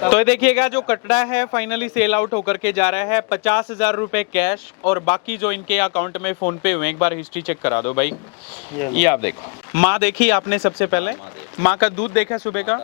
तो ये देखिएगा जो कटड़ा है फाइनली सेल आउट होकर के जा रहा है 50,000 रुपए कैश और बाकी जो इनके अकाउंट में फोन पे हुए। एक बार हिस्ट्री चेक करा दो भाई। ये आप देखो। माँ देखी आपने सबसे पहले? माँ का दूध देखा सुबह का?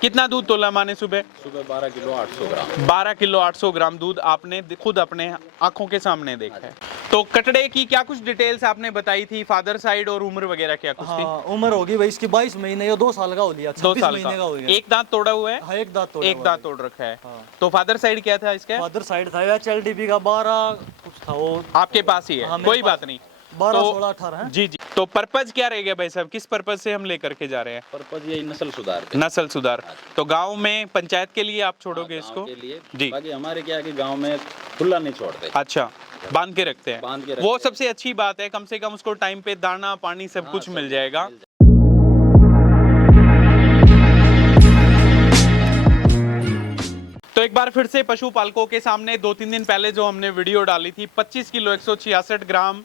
कितना दूध तोला माँ ने सुबह? सुबह 12 किलो 800 ग्राम। 12 किलो 800 ग्राम दूध आपने खुद अपने आंखों के सामने देखा है। तो कटड़े की क्या कुछ डिटेल्स आपने बताई थी, फादर साइड और उम्र वगैरह क्या कुछ थी? उम्र होगी भाई इसकी 22 महीने या 2 साल का हो लिया, 2 26 साल महीने का हो गया। एक दांत तोड़ा हुआ है? हाँ, एक दांत तोड़ा, एक दांत तोड़ रखा है। तो फादर साइड क्या था इसका? फादर साइड था HLDB का 12 कुछ था वो आपके पास ही है? कोई बात नहीं। 12 16 18 जी जी। तो पर्पज क्या रहेगा भाई साहब, किस पर्पज से हम लेकर के जा रहे हैं? पर्पज यही नस्ल सुधार नस्ल सुधार। तो गांव में पंचायत के लिए आप छोड़ोगे इसको? के लिए जी। बाकी हमारे क्या है कि गांव में खुला नहीं छोड़ते। अच्छा, बांध के रखते हैं। बांध के वो सबसे अच्छी बात है, कम से कम उसको टाइम पे दाना पानी सब कुछ मिल जाएगा। तो एक बार फिर से पशुपालकों के सामने 2-3 दिन पहले जो हमने वीडियो डाली थी 25 किलो 166 ग्राम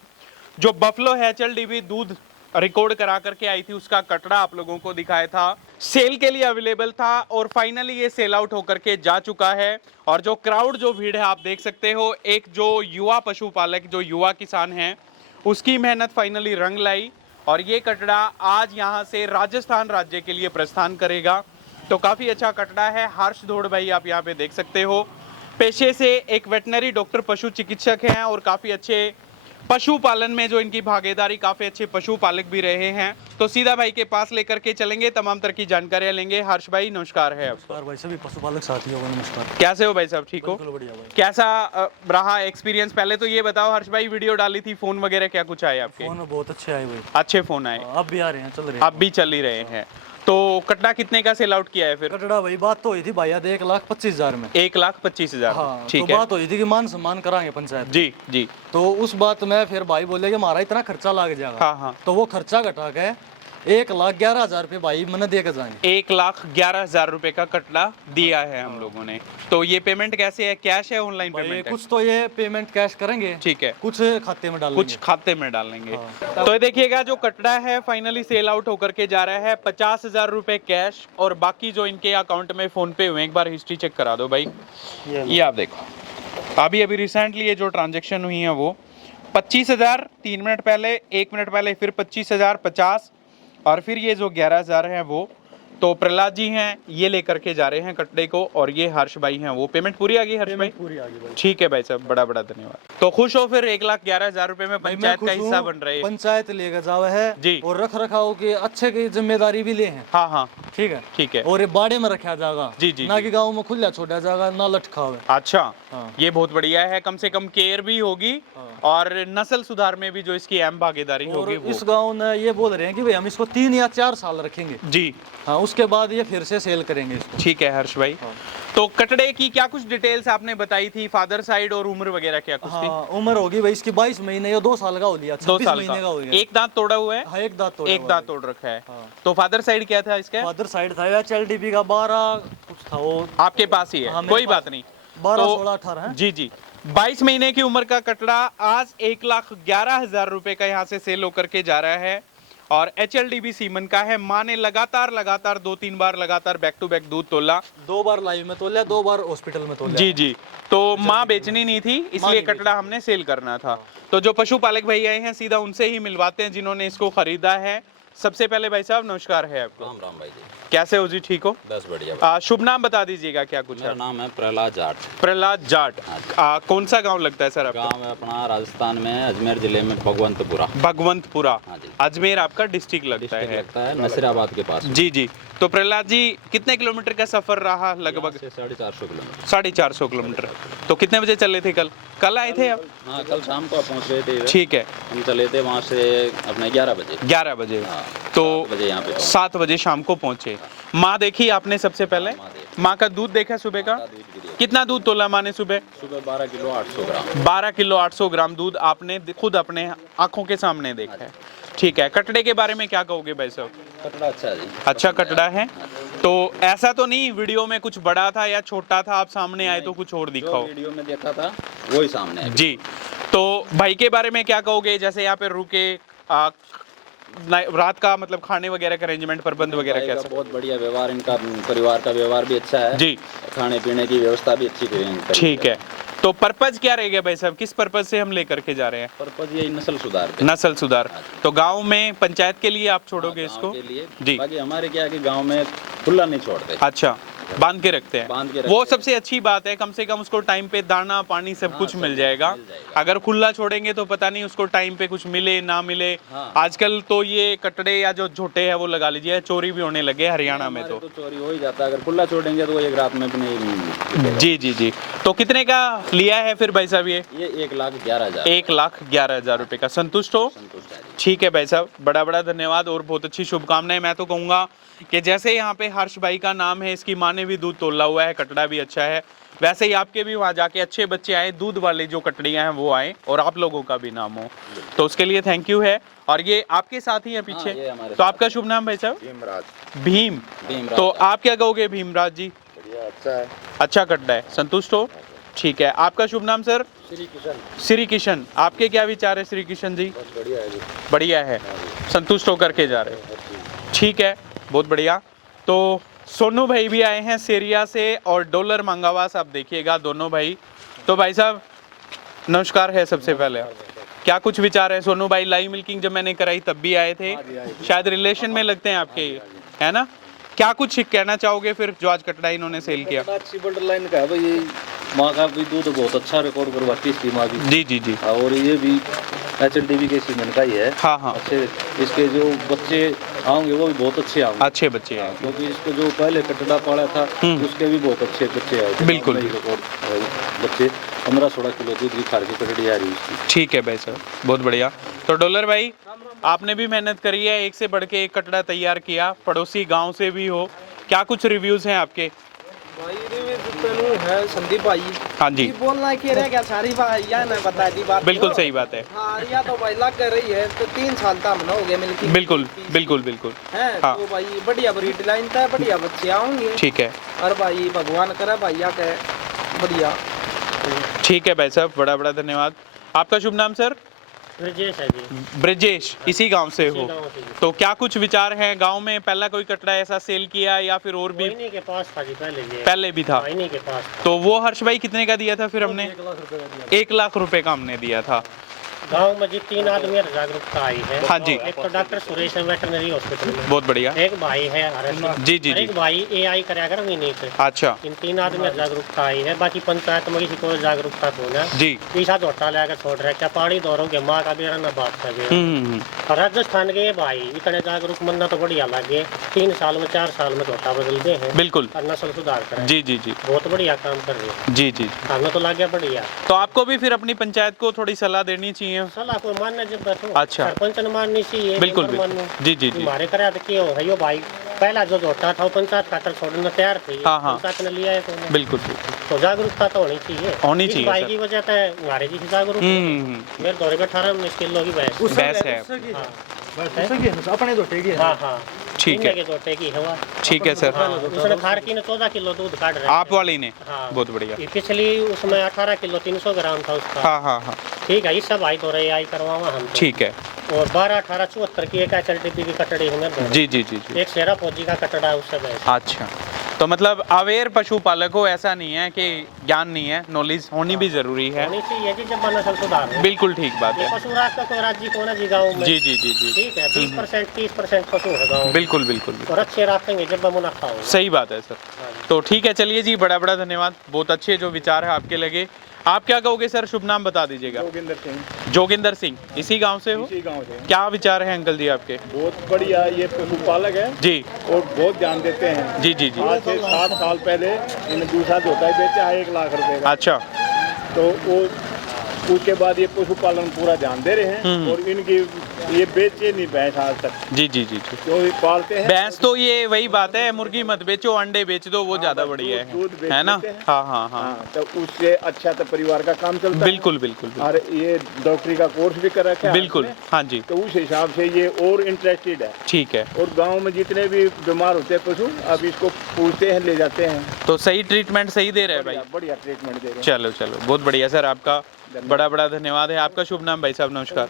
जो बफलो HLDB दूध रिकॉर्ड करा करके आई थी, उसका कटड़ा आप लोगों को दिखाया था। सेल के लिए अवेलेबल था और फाइनली ये सेल आउट होकर के जा चुका है। और जो क्राउड जो भीड़ है आप देख सकते हो, एक जो युवा पशुपालक जो युवा किसान हैं उसकी मेहनत फाइनली रंग लाई और ये कटड़ा आज यहाँ से राजस्थान राज्य के लिए प्रस्थान करेगा। तो काफ़ी अच्छा कटड़ा है। हर्ष दौड़ भाई आप यहाँ पे देख सकते हो, पेशे से एक वेटनरी डॉक्टर पशु चिकित्सक हैं और काफ़ी अच्छे पशुपालन में जो इनकी भागीदारी, काफ़ी अच्छे पशुपालक भी रहे हैं। तो सीधा भाई के पास लेकर के चलेंगे, तमाम तरह की जानकारियाँ लेंगे। हर्ष भाई नमस्कार है आपको। नमस्कार भाई, सभी पशुपालक साथियों को नमस्कार। कैसे हो भाई साहब, ठीक हो? बढ़िया भाई। कैसा रहा एक्सपीरियंस? पहले तो ये बताओ हर्ष भाई, वीडियो डाली थी, फोन वगैरह क्या कुछ आए आपके? फोन बहुत अच्छे आए भाई। अच्छे फोन आए? अब भी आ रहे हैं, चल रहे हैं। अब भी चल ही रहे हैं। तो कटड़ा कितने का सेल आउट किया है फिर? कटड़ा भाई बात तो हुई थी भाई 1,25,000 में। 1,25,000। हाँ, ठीक तो है। बात हुई थी कि मान सम्मान कराएंगे पंचायत। जी जी। तो उस बात में फिर भाई बोले कि हमारा इतना खर्चा लग जाएगा। हाँ हाँ। तो वो खर्चा घटा के 1,11,000 रुपये भाई मैंने दे के जाएंगे। 1,11,000 रुपए का कटड़ा दिया है हम लोगों ने। तो ये पेमेंट कैसे है, कैश है ऑनलाइन पेमेंट है? कुछ तो ये पेमेंट कैश करेंगे, ठीक है, कुछ खाते में डालेंगे। कुछ खाते में डालेंगे। तो ये देखिएगा जो कटड़ा है फाइनली सेल आउट होकर के जा रहा है 50,000 रुपए कैश और बाकी जो इनके अकाउंट में फोन पे हुए। एक बार हिस्ट्री चेक करा दो भाई। ये आप देखो, अभी अभी रिसेंटली ये जो ट्रांजेक्शन हुई है वो 25,000 3 मिनट पहले, 1 मिनट पहले फिर 25,000 50 और फिर ये जो 11,000 है वो तो प्रहलाद जी हैं, ये लेकर के जा रहे हैं कटड़े को और ये हर्ष भाई हैं। वो पेमेंट पूरी आ गई हर्ष भाई? पूरी आ गई भाई। ठीक है भाई साहब, बड़ा बड़ा धन्यवाद। तो खुश हो फिर? 1,11,000 रुपए में पंचायत का हिस्सा बन रहे हैं। पंचायत लेकर जावे है जी। और रख रखाव की अच्छे की जिम्मेदारी भी ले हैं। हाँ हाँ ठीक है, ठीक है। और ये बाड़े में रखा जाएगा। जी जी ना कि गाँव में खुला छोड़ा जाएगा, ना लटकावे। अच्छा, हाँ। ये बहुत बढ़िया है, कम से कम केयर भी होगी और नस्ल सुधार में भी जो इसकी अहम भागीदारी और होगी इस गांव ने ये बोल रहे हैं कि भाई हम इसको 3 या 4 साल रखेंगे। जी। हाँ, उसके बाद ये फिर से सेल करेंगे इसको। ठीक है हर्ष भाई। तो कटड़े की क्या कुछ डिटेल्स आपने बताई थी, फादर साइड और उम्र वगैरह क्या कुछ थी? उम्र होगी भाई इसकी 22 महीने या 2 साल का हो लिया, 2 26 साल महीने का हो गया। एक दांत तोड़ा हुआ है? हाँ, एक दांत तोड़ा, एक दांत तोड़ रखा है। तो फादर साइड क्या था इसका? फादर साइड था HLDB का 12 कुछ था वो। आपके पास ही है? हाँ, कोई बात नहीं। 12 तो 16 18 जी जी, 22 महीने की उम्र का कटड़ा आज 1,11,000 रुपए का यहाँ से सेल होकर के जा रहा है और HLDB सीमन का है। माँ ने लगातार 2-3 बार लगातार बैक टू बैक दूध तोला। 2 बार लाइव में तोला, 2 बार हॉस्पिटल में तोला। जी जी। तो माँ बेचनी नहीं थी, इसलिए कटड़ा हमने सेल करना था। तो जो पशुपालक भाई आए हैं सीधा उनसे ही मिलवाते हैं जिन्होंने इसको खरीदा है। सबसे पहले भाई साहब नमस्कार है आपको। राम राम भाई जी। कैसे हो जी, ठीक हो? बस बढ़िया। शुभ नाम बता दीजिएगा क्या कुछ है? मेरा नाम है प्रहलाद जाट। प्रहलाद जाट। कौन सा गांव लगता है सर आपका? गांव है अपना राजस्थान में अजमेर जिले में भगवंतपुरा। भगवंतपुरा। हाँ जी। अजमेर आपका डिस्ट्रिक्ट लगता है? लगता है नसीराबाद के पास। जी जी। तो प्रहलाद जी कितने किलोमीटर का सफर रहा लगभग? 450 किलोमीटर। 450 किलोमीटर। तो कितने बजे चले थे कल? कल आए थे आप? हाँ, कल शाम को पहुँच रहे थे। ठीक है। हम चले थे वहाँ से अपने 11 बजे। 11 बजे। हाँ, तो 7 बजे यहाँ पे 7 बजे शाम को पहुंचे। माँ देखी आपने सबसे पहले? माँ का दूध देखा सुबह का? कितना दूध तोला माँ ने सुबह? सुबह 12 किलो 800 ग्राम। 12 किलो 800 ग्राम दूध आपने खुद अपने आंखों के सामने देखा है। ठीक है, कटड़े के बारे में क्या कहोगे भाई साहब? कटड़ा अच्छा है जी। अच्छा कटड़ा है। तो ऐसा तो नहीं वीडियो में कुछ बड़ा था या छोटा था, आप सामने आए तो कुछ और दिखाओ। वीडियो में देखा था वही सामने है। जी। तो भाई के बारे में क्या कहोगे, जैसे यहाँ पे रुके रात का मतलब खाने वगैरह का अरेंजमेंट प्रबंध वगैरह भाई का कैसा? बहुत बढ़िया व्यवहार, इनका परिवार का व्यवहार भी अच्छा है जी खाने पीने की व्यवस्था भी अच्छी करी है इनकी। ठीक है। तो पर्पज क्या रहेगा भाई साहब, किस पर्पज से हम लेकर के जा रहे हैं? पर्पज ये नस्ल सुधार पे। नस्ल सुधार। तो गांव में पंचायत के लिए आप छोड़ोगे हाँ, इसको? गाँव के लिए। जी। बाकी हमारे क्या है कि गांव में खुला नहीं छोड़ते, अच्छा, बांध के रखते हैं। बांध के वो रखते हैं। सबसे अच्छी बात है, कम से कम उसको टाइम पे दाना पानी सब हाँ, कुछ सब मिल कुछ जाएगा। मिल जाएगा। अगर खुला छोड़ेंगे तो पता नहीं उसको टाइम पे कुछ मिले ना मिले। हाँ। आजकल तो ये कटड़े या जो झोटे हैं वो लगा लीजिए, चोरी भी होने लगे हरियाणा में हमारे तो। चोरी हो ही जाता है, अगर खुला छोड़ेंगे तो वो एक रात में भी नहीं बिकेगा। जी जी जी। तो कितने का लिया है फिर भाई साहब ये? 1,11,000। 1,11,000 रुपए का। संतुष्ट हो? संतुष्ट है जी। ठीक है भाई साहब, बड़ा बड़ा धन्यवाद और बहुत अच्छी शुभकामनाएं। मैं तो कहूँगा कि जैसे यहाँ पे हर्ष भाई का नाम है, इसकी माँ ने भी दूध तोला हुआ है, कटड़ा भी अच्छा है, वैसे ही आपके भी वहाँ जाके अच्छे बच्चे आए, दूध वाले जो कटड़ियाँ हैं वो आए और आप लोगों का भी नाम हो, तो उसके लिए थैंक यू है। और ये आपके साथ ही है पीछे? हाँ, ये हमारे तो साथ। आपका शुभ नाम भाई साहब? भीमराज। भीम। भीमराज तो का। आप क्या कहोगे भीमराज जी? बढ़िया, अच्छा है। अच्छा कटड़ा है, संतुष्ट हो? ठीक है। आपका शुभ नाम सर? श्री किशन। श्री किशन। आपके क्या विचार है श्री किशन जी? बहुत बढ़िया है जी। बढ़िया है, संतुष्ट होकर के जा रहे हैं। ठीक है, बहुत बढ़िया। तो सोनू भाई भी आए हैं सेरिया से और डॉलर मंगावास, आप देखिएगा दोनों भाई। तो भाई साहब नमस्कार है सबसे पहले, क्या कुछ विचार है? सोनू भाई लाइव मिल्किंग जब मैंने कराई तब भी आए थे, शायद रिलेशन में लगते हैं आपके, है ना? क्या कुछ कहना चाहोगे फिर जो आज कटड़ा इन्होंने सेल किया? अच्छी बॉर्डर लाइन का है भाई, ये माँ का भी दूध बहुत अच्छा रिकॉर्ड करवाती है इसकी माँ भी। जी जी जी। और ये भी HLDB के सीमेंट का ही है। हाँ हाँ, अच्छे इसके जो बच्चे आएंगे वो भी बहुत अच्छे आएंगे, अच्छे बच्चे हैं। क्योंकि इसको जो पहले कटड़ा पाला था उसके भी बहुत अच्छे बच्चे आए थे। बिल्कुल। नई रिकॉर्ड बच्चे 15-16 किलो दूध की खार की कटड़ी आ रही है इसकी। ठीक है भाई साहब, बहुत बढ़िया। तो डॉलर भाई आपने भी मेहनत करी है, एक से बढ़ के एक कटड़ा तैयार किया, पड़ोसी गांव से भी हो, क्या कुछ रिव्यूज हैं आपके? भाई रिव्यू है संदीप भाई। हाँ जी, ये बोलना कि रह क्या सारी भाई या ना बता दी बात। बिल्कुल सही बात है। हाँ या तो भाई लग कर रही है तो 3 साल तक ना हो गया मिलके। बिल्कुल बिल्कुल बिल्कुल। है हाँ। तो भाई बढ़िया ब्रीड लाइन था, बढ़िया बच्चे आएंगे। ठीक है, और भाई भगवान करे भैया के बढ़िया। ठीक है भाई साहब, बड़ा बड़ा धन्यवाद। आपका शुभ नाम सर? ब्रजेश है जी। ब्रजेश, इसी गांव से हो? गाँव से जी। तो क्या कुछ विचार हैं गांव में? पहला कोई कटड़ा ऐसा सेल किया या फिर और भी इन्हीं के पास था जी पहले ये। पहले भी था? हाँ, इन्हीं के पास था। तो वो हर्ष भाई कितने का दिया था फिर हमने? 1,00,000 का हमने दिया था। गांव में जी 3 आदमी जागरूकता आई है। हाँ जी। एक तो डॉक्टर सुरेश है वेटरनरी हॉस्पिटल में, बहुत बढ़िया। एक भाई है RS, जी जी और जी। एक भाई AI कराया कर नहीं से। अच्छा इन 3 आदमी जागरूकता आई है, बाकी पंचायत में किसी को जागरूकता को ना जी। पीछा झोटा लेकर छोड़ रहा है, क्या पानी दौड़ोगे माँ का बेरा ना बाप का बेरा। और राजस्थान के ये भाई इतने जागरूक बनना तो बढ़िया लगे, 3 साल में 4 साल में झोटा बदलते हैं बिल्कुल। और नस्ल सुधार करें। जी जी जी बहुत बढ़िया काम कर रहे हैं, जी जी। हमें तो लग गया बढ़िया। तो आपको भी फिर अपनी पंचायत को थोड़ी सलाह देनी चाहिए। सलाह को मानना जब बैठो, अच्छा। सरपंच ने माननी चाहिए, बिल्कुल मेंबर बिल्कुल। मानो। जी जी जी। हमारे करा के हो है यो भाई, पहला जो झोटा था वो पंचायत खातर छोड़ने तैयार थी, हाँ, हाँ। पंचायत ने लिया है तो बिल्कुल तो जागरूकता तो होनी चाहिए। होनी इस चाहिए, भाई सर। की वजह से हमारे जी जागरूक मेरे दौरे पे 18-19 किलो की भैंस। बहस है। अपने तो ठीक है। हाँ हाँ ठीक इन्हीं है। के झोटे की हवा। ठीक है सर। हाँ, उसने खारकी ने 14 किलो दूध काट रहा आप वाली ने? हाँ। बहुत बढ़िया। ये पिछली उसमें 18 किलो 300 ग्राम था उसका। हाँ हाँ हाँ, ठीक है, इस सब भाई दौरे आई करवावा हम तो। ठीक है। और 12-18-74 की एक HLDB की कटड़ी है मेरे जी जी जी जी। एक शेरा फौजी का कटड़ा है उससे भैंस। अच्छा, तो मतलब अवेयर पशुपालक हो, ऐसा नहीं है कि ज्ञान नहीं है, नॉलेज होनी भी जरूरी है। होनी चाहिए जी जब नस्ल सुधार हो। बिल्कुल ठीक बात ये है। पशु राज का कोई राज्य को ना जी गाँव में। जी जी जी जी। ठीक है, 20% 30% पशु है गाँव में। बिल्कुल बिल्कुल बिल्कुल। और अच्छे रखेंगे जब मुनाफा होगा। सही बात है सर। तो ठीक है, चलिए जी, बड़ा बड़ा धन्यवाद, बहुत अच्छे जो विचार है आपके लगे। आप क्या कहोगे सर, शुभ नाम बता दीजिएगा। जोगिंदर सिंह, जोगिंदर सिंह, इसी गांव से हो? इसी गांव से। क्या विचार है अंकल जी आपके? बहुत बढ़िया, ये पशुपालक है जी और बहुत ध्यान देते हैं। जी जी जी। आज से 7 साल पहले इन्हें दूसरा झोटा ही बेचा है 1,00,000 रुपए का। अच्छा, तो वो उसके बाद ये पशुपालन पूरा ध्यान दे रहे हैं और इनकी ये बेचे नहीं भैंस आज तक, जी जी जी जी। जो पालते हैं। भैंस तो ये वही बात है, मुर्गी मत बेचो, अंडे बेच दो, वो ज्यादा बस बढ़िया दूध बेच है ना? लेते हैं। हाँ हाँ हाँ, हाँ, तो उससे अच्छा तो परिवार का काम चलता है। बिल्कुल बिल्कुल बिल्कुल। और ये डॉक्टरी का कोर्स भी कर रखा है बिल्कुल, आपने, हाँ जी, तो उस हिसाब से ये और इंटरेस्टेड है। ठीक है। और गांव में जितने भी बीमार होते हैं पशु, अब इसको पूछते हैं, ले जाते हैं। तो सही ट्रीटमेंट सही दे रहे हैं भाई? बढ़िया बढ़िया ट्रीटमेंट दे रहे हैं। चलो चलो, बहुत बढ़िया सर, आपका बड़ा बड़ा धन्यवाद है आपका। शुभ नाम भाई साहब? नमस्कार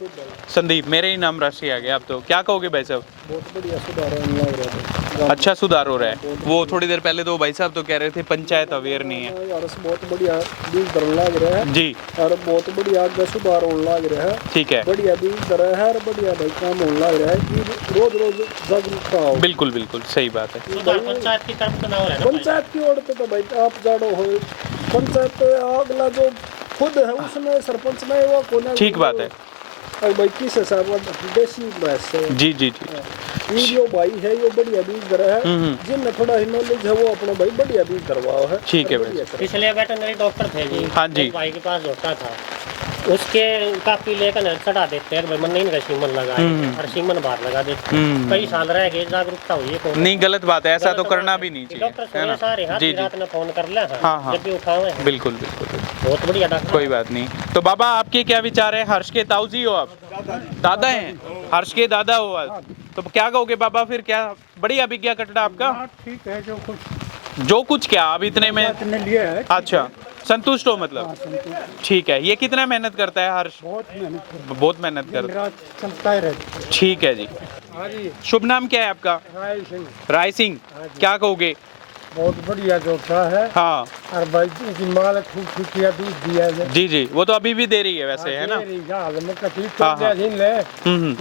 संदीप, मेरे ही नाम राशि आ गया। आप तो क्या कहोगे भाई साहब? बहुत बढ़िया सुधार है, लग रहा है। अच्छा सुधार हो रहा है। वो थोड़ी देर पहले तो भाई साहब तो कह रहे थे पंचायत अवेयर नहीं है। यार बहुत बढ़िया बीज दर लग रहा है जी और बहुत बढ़िया आगे सुधार होने लग रहा है। ठीक है, बढ़िया बीज दर है और बढ़िया भाई काम होने लग रहा है कि रोज रोज जागरूकता हो। बिल्कुल बिल्कुल सही बात है। सुधार पंचायत की तरफ तो ना हो रहा है ना भाई। पंचायत की ओर पे तो भाई आप जानो हो, पंचायत अगला जो खुद है उसने सरपंच ने वो कोने ठीक बात है। और भाई किस हिसाब देसी भैंस से जी जी जी ये जो भाई है ये बढ़िया बीज दर है, जिनने थोड़ा ही नॉलेज है वो अपना भाई बढ़िया बीज दरवाओ है। ठीक है भाई। बढ़िया करे। पिछले वेटरनरी डॉक्टर थे जी, हाँ जी। एक भाई के पास होता था, उसके काफी लेकर चढ़ा देते हैं भाई, मन नहीं सीमन लगा और सीमन बाहर लगा देते। कई साल रह गए, जागरूकता हुई है कौन? नहीं गलत बात है, ऐसा तो करना भी नहीं चाहिए, डॉक्टर है ना? सारे हाथ जी की जी रात ने फोन कर लिया हाँ, हाँ। जब भी उठाए हैं। बिल्कुल बिल्कुल बहुत बढ़िया डॉक्टर। कोई बात नहीं। तो बाबा आपके क्या विचार है? हर्ष के ताऊ जी हो आप? दादा हैं? हर्ष के दादा हो आप? तो क्या कहोगे बाबा फिर? क्या बढ़िया बिक गया कटड़ा आपका? ठीक है जो कुछ क्या अब इतने में? लिया है अच्छा संतुष्ट हो मतलब? ठीक है। ये कितना मेहनत करता है हर्ष? बहुत मेहनत करता है। चलता ही रहता ठीक है जी। शुभ नाम क्या है आपका? है। राय सिंह। क्या कहोगे? बहुत बढ़िया जोता है हाँ और भाई की माल खूब खुशिया दूध दिया है। जी जी, वो तो अभी भी दे रही है वैसे, है ना? हाल में कटी हाँ, हाँ।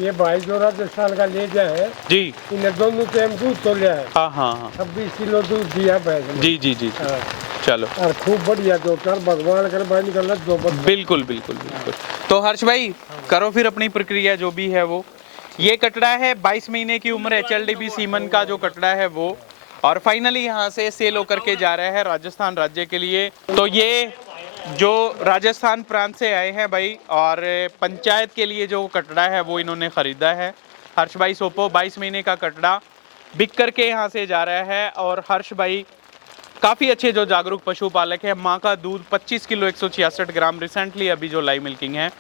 ये भाई जो राजस्थान का ले गया है, जी इन्हें दोनों टाइम दूध तो लिया है, हाँ हाँ हाँ 26 किलो दूध दिया भैंस ने। जी जी जी जी। हाँ। चलो और खूब बढ़िया जोता, भगवान कर भाई निकल दो बिल्कुल बिल्कुल बिल्कुल। तो हर्ष भाई करो फिर अपनी प्रक्रिया जो भी है वो। ये कटड़ा है 22 महीने की उम्र HLDB सीमन का जो कटड़ा है वो, और फाइनली यहाँ से सेल होकर के जा रहा है राजस्थान राज्य के लिए। तो ये जो राजस्थान प्रांत से आए हैं भाई, और पंचायत के लिए जो कटड़ा है वो इन्होंने खरीदा है। हर्ष भाई सोपो 22 महीने का कटड़ा बिक करके यहाँ से जा रहा है। और हर्ष भाई काफ़ी अच्छे जो जागरूक पशुपालक है। माँ का दूध 25 किलो 166 ग्राम रिसेंटली अभी जो लाइव मिल्किंग है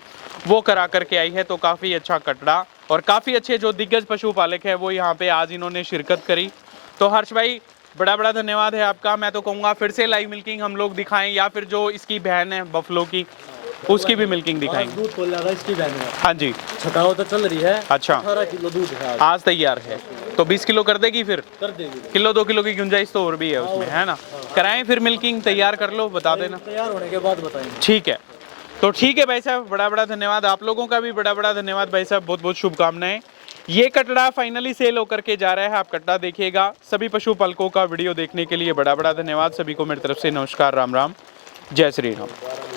वो करा करके आई है। तो काफ़ी अच्छा कटड़ा और काफ़ी अच्छे जो दिग्गज पशुपालक है वो यहाँ पे आज इन्होंने शिरकत करी। तो हर्ष भाई बड़ा बड़ा धन्यवाद है आपका। मैं तो कहूँगा फिर से लाइव मिल्किंग हम लोग दिखाएं, या फिर जो इसकी बहन है बफलो की उसकी भी मिल्किंग दिखाएंगे। दूध को लगा इसकी बहन में हाँ जी छटाव तो चल रही है। अच्छा 18 किलो दूध है आज। आज तैयार है तो 20 किलो कर देगी फिर? कर देगी। किलो 2 किलो की गुंजाइश तो और भी है उसमें, है ना? कराएं फिर मिल्किंग, तैयार कर लो, बता देना। तैयार होने के बाद बताएंगे। ठीक है। तो ठीक है भाई साहब, बड़ा बड़ा धन्यवाद। आप लोगों का भी बड़ा बड़ा धन्यवाद भाई साहब, बहुत बहुत शुभकामनाएं। ये कटड़ा फाइनली सेल होकर के जा रहा है, आप कटड़ा देखिएगा। सभी पशुपालकों का वीडियो देखने के लिए बड़ा बड़ा धन्यवाद। सभी को मेरी तरफ से नमस्कार, राम राम, जय श्री राम।